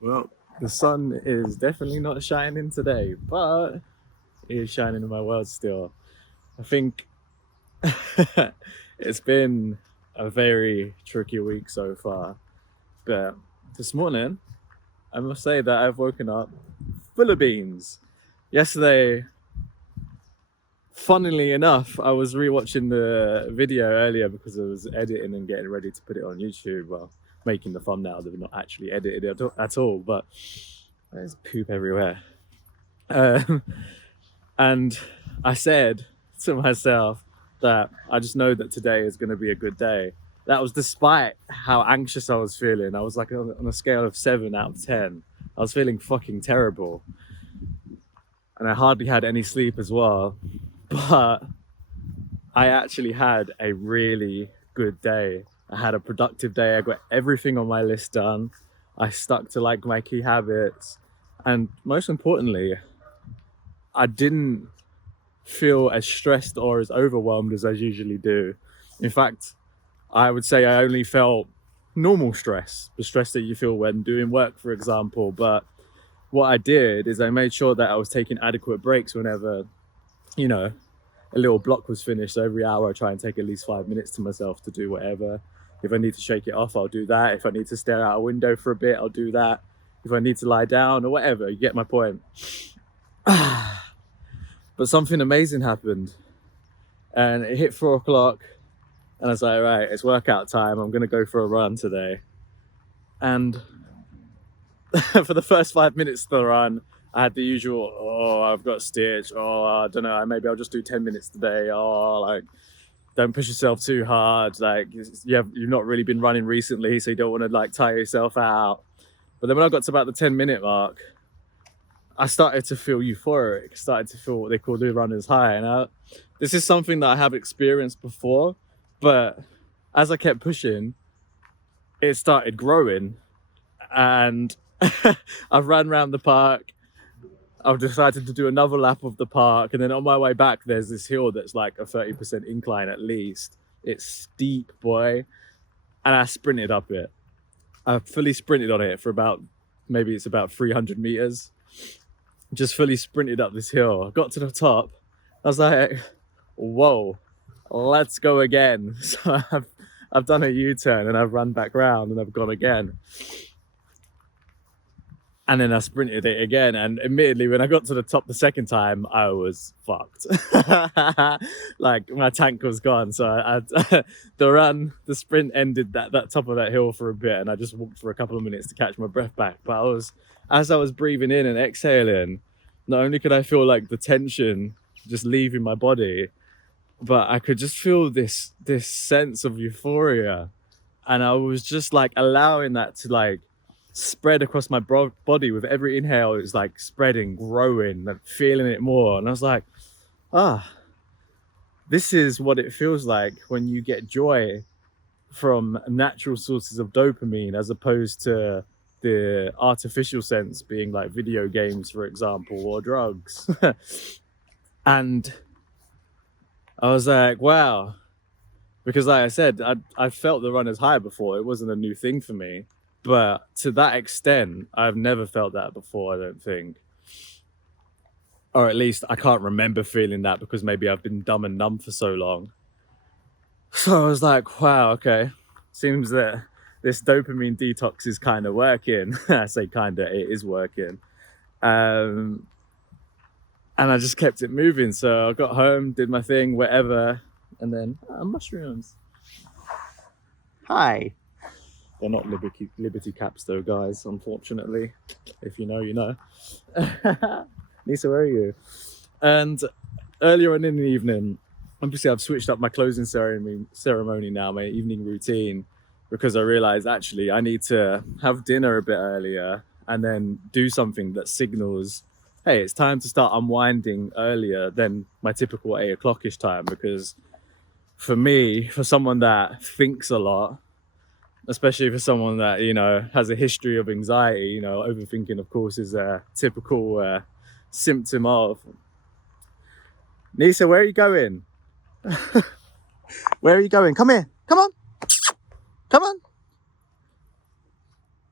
Well, the sun is definitely not shining today, but it is shining in my world still. I think it's been a very tricky week so far, but this morning I must say that I've woken up full of beans. Yesterday, funnily enough, I was rewatching the video earlier because I was editing and getting ready to put it on YouTube. Well, making the thumbnail, they've not actually edited it at all, but there's poop everywhere. And I said to myself that I just know that today is going to be a good day. That was despite how anxious I was feeling. I was like on a scale of 7 out of 10. I was feeling fucking terrible. And I hardly had any sleep as well. But I actually had a really good day. I had a productive day. I got everything on my list done. I stuck to like my key habits. And most importantly, I didn't feel as stressed or as overwhelmed as I usually do. In fact, I would say I only felt normal stress, the stress that you feel when doing work, for example. But what I did is I made sure that I was taking adequate breaks whenever, a little block was finished. So every hour I try and take at least 5 minutes to myself to do whatever. If I need to shake it off, I'll do that. If I need to stare out a window for a bit, I'll do that. If I need to lie down or whatever, you get my point. But something amazing happened, and it hit 4 o'clock, and I was like, right, it's workout time. I'm going to go for a run today. And for the first 5 minutes of the run, I had the usual, I've got a stitch. I don't know, maybe I'll just do 10 minutes today. Don't push yourself too hard. Like, you've not really been running recently, so you don't want to like tire yourself out. But then when I got to about the 10-minute mark, I started to feel euphoric. Started to feel what they call the runner's high. And this is something that I have experienced before, but as I kept pushing, it started growing. And I've ran around the park. I've decided to do another lap of the park. And then on my way back, there's this hill that's like a 30% incline at least. It's steep, boy. And I sprinted up it. I fully sprinted on it for about 300 meters. Just fully sprinted up this hill. I got to the top. I was like, whoa, let's go again. So I've done a U-turn and I've run back round and I've gone again. And then I sprinted it again. And admittedly, when I got to the top the second time, I was fucked. Like, my tank was gone. So the sprint ended that top of that hill for a bit. And I just walked for a couple of minutes to catch my breath back. But as I was breathing in and exhaling, not only could I feel like the tension just leaving my body, but I could just feel this sense of euphoria. And I was just like allowing that to like spread across my body. With every inhale, it's like spreading, growing, like feeling it more. And I was like, this is what it feels like when you get joy from natural sources of dopamine, as opposed to the artificial sense being like video games, for example, or drugs. And I was like, wow. Because like I said, I felt the runner's high before. It wasn't a new thing for me. But to that extent, I've never felt that before, I don't think. Or at least I can't remember feeling that, because maybe I've been dumb and numb for so long. So I was like, wow, okay. Seems that this dopamine detox is kind of working. I say kind of, it is working. And I just kept it moving. So I got home, did my thing, whatever. And then, mushrooms. Hi. They're not Liberty caps though, guys, unfortunately. If you know, you know. Lisa, where are you? And earlier on in the evening, obviously I've switched up my closing ceremony now, my evening routine, because I realized actually I need to have dinner a bit earlier and then do something that signals, hey, it's time to start unwinding earlier than my typical 8 o'clock-ish time. Because for me, for someone that thinks a lot, especially for someone that, has a history of anxiety, overthinking, of course, is a typical symptom of. Nisa, where are you going? Where are you going? Come here. Come on. Come on.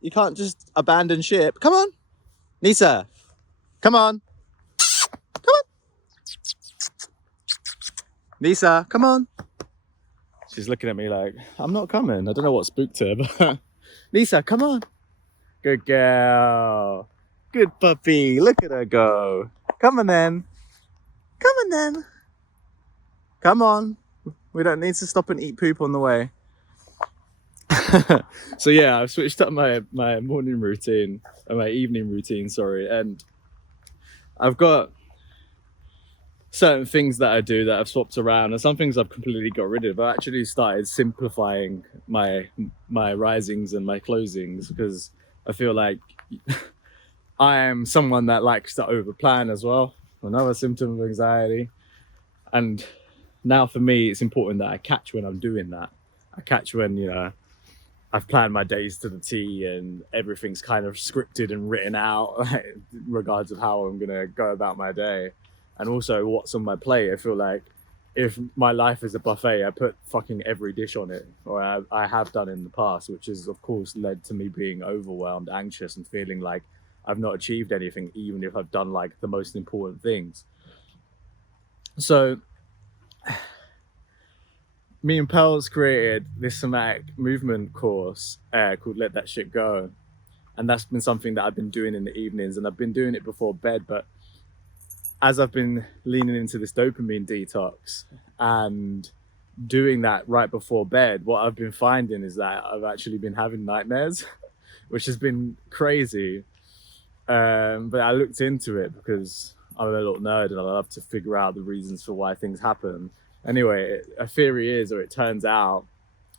You can't just abandon ship. Come on. Nisa. Come on. Come on. Nisa, come on. She's looking at me like, I'm not coming. I don't know what spooked her, but Nisa, come on. Good girl. Good puppy. Look at her go. Come on then. Come on then. Come on. We don't need to stop and eat poop on the way. So yeah, I've switched up my morning routine, or my evening routine, sorry, and I've got certain things that I do that I've swapped around, and some things I've completely got rid of. I actually started simplifying my risings and my closings, because I feel like I am someone that likes to overplan as well. Another symptom of anxiety. And now for me, it's important that I catch when I'm doing that. I catch when, you know, I've planned my days to the T and everything's kind of scripted and written out, like, in regards of how I'm gonna go about my day. And also what's on my plate. I feel like if my life is a buffet, I put fucking every dish on it, or I have done in the past, which has of course led to me being overwhelmed, anxious, and feeling like I've not achieved anything, even if I've done like the most important things. So me and Pearls created this somatic movement course called Let That Shit Go. And that's been something that I've been doing in the evenings, and I've been doing it before bed, but as I've been leaning into this dopamine detox and doing that right before bed, what I've been finding is that I've actually been having nightmares, which has been crazy. But I looked into it because I'm a little nerd and I love to figure out the reasons for why things happen. Anyway, a theory is, or it turns out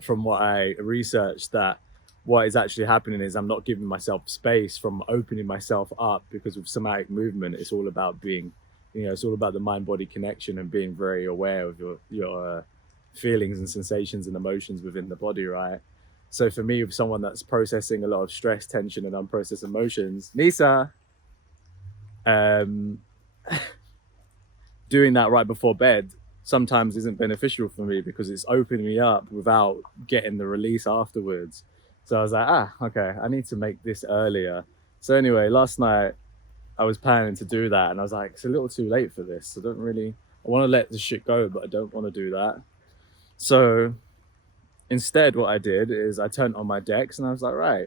from what I researched, that what is actually happening is I'm not giving myself space from opening myself up, because with somatic movement, it's all about being, you know, it's all about the mind-body connection and being very aware of your feelings and sensations and emotions within the body, right? So for me, with someone that's processing a lot of stress, tension, and unprocessed emotions, Nisa, doing that right before bed sometimes isn't beneficial for me, because it's opening me up without getting the release afterwards. So I was like, okay, I need to make this earlier. So anyway, last night I was planning to do that, and I was like, it's a little too late for this. I want to let the shit go, but I don't want to do that. So instead, what I did is I turned on my decks, and I was like, right,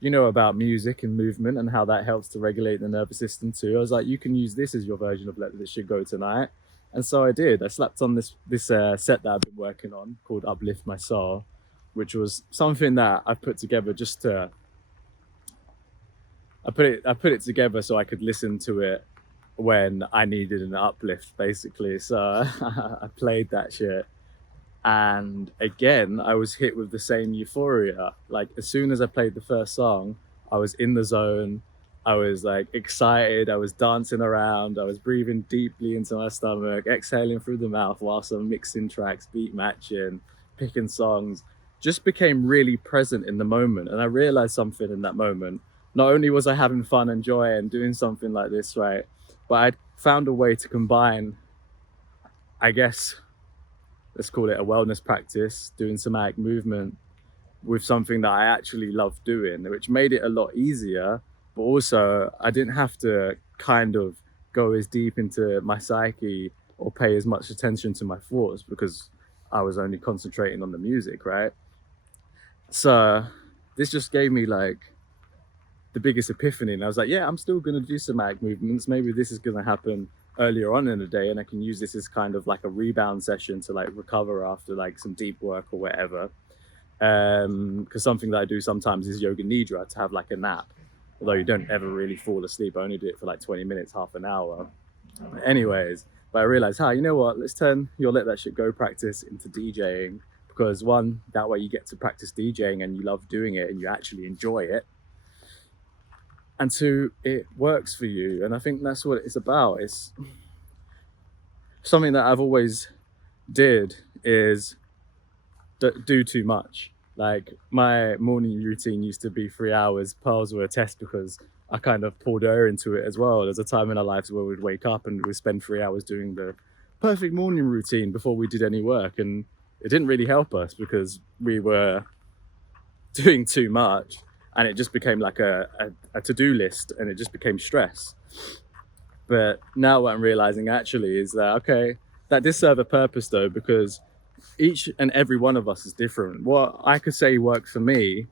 you know about music and movement and how that helps to regulate the nervous system too. I was like, you can use this as your version of Let This Shit Go tonight. And so I did. I slapped on this set that I've been working on called Uplift My Soul, which was something that I put together just to, I put it together so I could listen to it when I needed an uplift, basically. So I played that shit. And again, I was hit with the same euphoria. Like, as soon as I played the first song, I was in the zone. I was like excited. I was dancing around. I was breathing deeply into my stomach, exhaling through the mouth whilst I'm mixing tracks, beat matching, picking songs. Just became really present in the moment. And I realized something in that moment. Not only was I having fun and joy and doing something like this, right, but I found a way to combine, I guess, let's call it a wellness practice, doing somatic movement, with something that I actually love doing, which made it a lot easier. But also I didn't have to kind of go as deep into my psyche or pay as much attention to my thoughts, because I was only concentrating on the music, right? So this just gave me like the biggest epiphany, and I was like, yeah, I'm still going to do somatic movements. Maybe this is going to happen earlier on in the day, and I can use this as kind of like a rebound session to like recover after like some deep work or whatever. Because something that I do sometimes is yoga nidra, to have like a nap, although you don't ever really fall asleep. I only do it for like 20 minutes, half an hour. Anyways, but I realized, you know what, let's turn your Let That Shit Go practice into DJing, because one, that way you get to practice DJing and you love doing it and you actually enjoy it, and two, it works for you. And I think that's what it's about. It's something that I've always did, is do too much. Like, my morning routine used to be 3 hours. Pearls were a test, because I kind of pulled her into it as well. There's a time in our lives where we'd wake up and we'd spend 3 hours doing the perfect morning routine before we did any work, and it didn't really help us because we were doing too much, and it just became like a to-do list, and it just became stress. But now what I'm realizing actually is that, okay, that did serve a purpose though, because each and every one of us is different. What I could say works for me,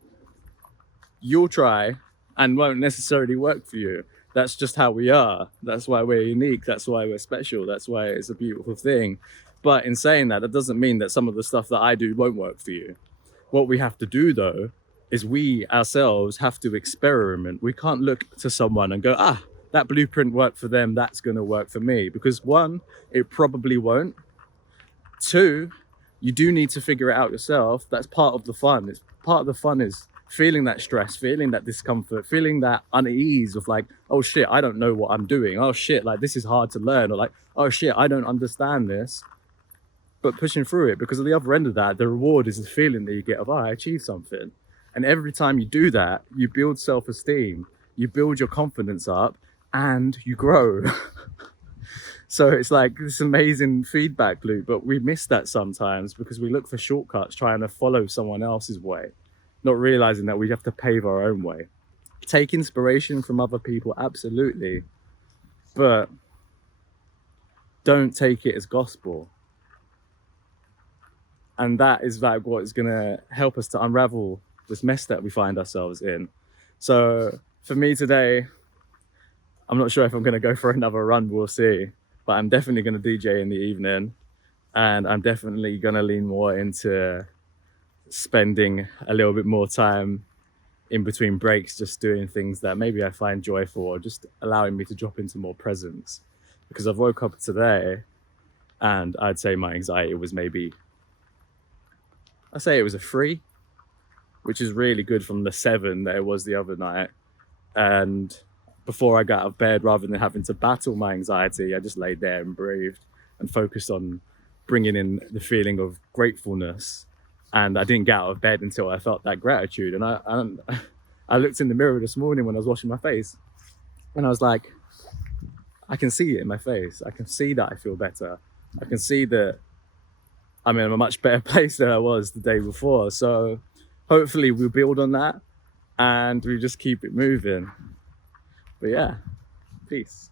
you'll try and won't necessarily work for you. That's just how we are. That's why we're unique. That's why we're special. That's why it's a beautiful thing. But in saying that, that doesn't mean that some of the stuff that I do won't work for you. What we have to do though is we ourselves have to experiment. We can't look to someone and go, that blueprint worked for them, that's going to work for me. Because one, it probably won't. Two, you do need to figure it out yourself. That's part of the fun. It's part of the fun is feeling that stress, feeling that discomfort, feeling that unease of like, oh shit, I don't know what I'm doing. Oh shit, like this is hard to learn. Or like, oh shit, I don't understand this. But pushing through it, because at the other end of that, the reward is the feeling that you get of, I achieved something. And every time you do that, you build self-esteem, you build your confidence up, and you grow. So it's like this amazing feedback loop, but we miss that sometimes because we look for shortcuts trying to follow someone else's way, not realizing that we have to pave our own way. Take inspiration from other people, absolutely, but don't take it as gospel. And that is like what is going to help us to unravel this mess that we find ourselves in. So for me today, I'm not sure if I'm going to go for another run, we'll see. But I'm definitely going to DJ in the evening. And I'm definitely going to lean more into spending a little bit more time in between breaks, just doing things that maybe I find joyful, or just allowing me to drop into more presence. Because I've woke up today and I'd say my anxiety was maybe, I'd say it was a 3, which is really good from the 7 that it was the other night. And before I got out of bed, rather than having to battle my anxiety, I just laid there and breathed and focused on bringing in the feeling of gratefulness. And I didn't get out of bed until I felt that gratitude. And I looked in the mirror this morning when I was washing my face, and I was like, I can see it in my face. I can see that I feel better. I can see that I'm in a much better place than I was the day before. So hopefully we'll build on that and we just keep it moving. But yeah, peace.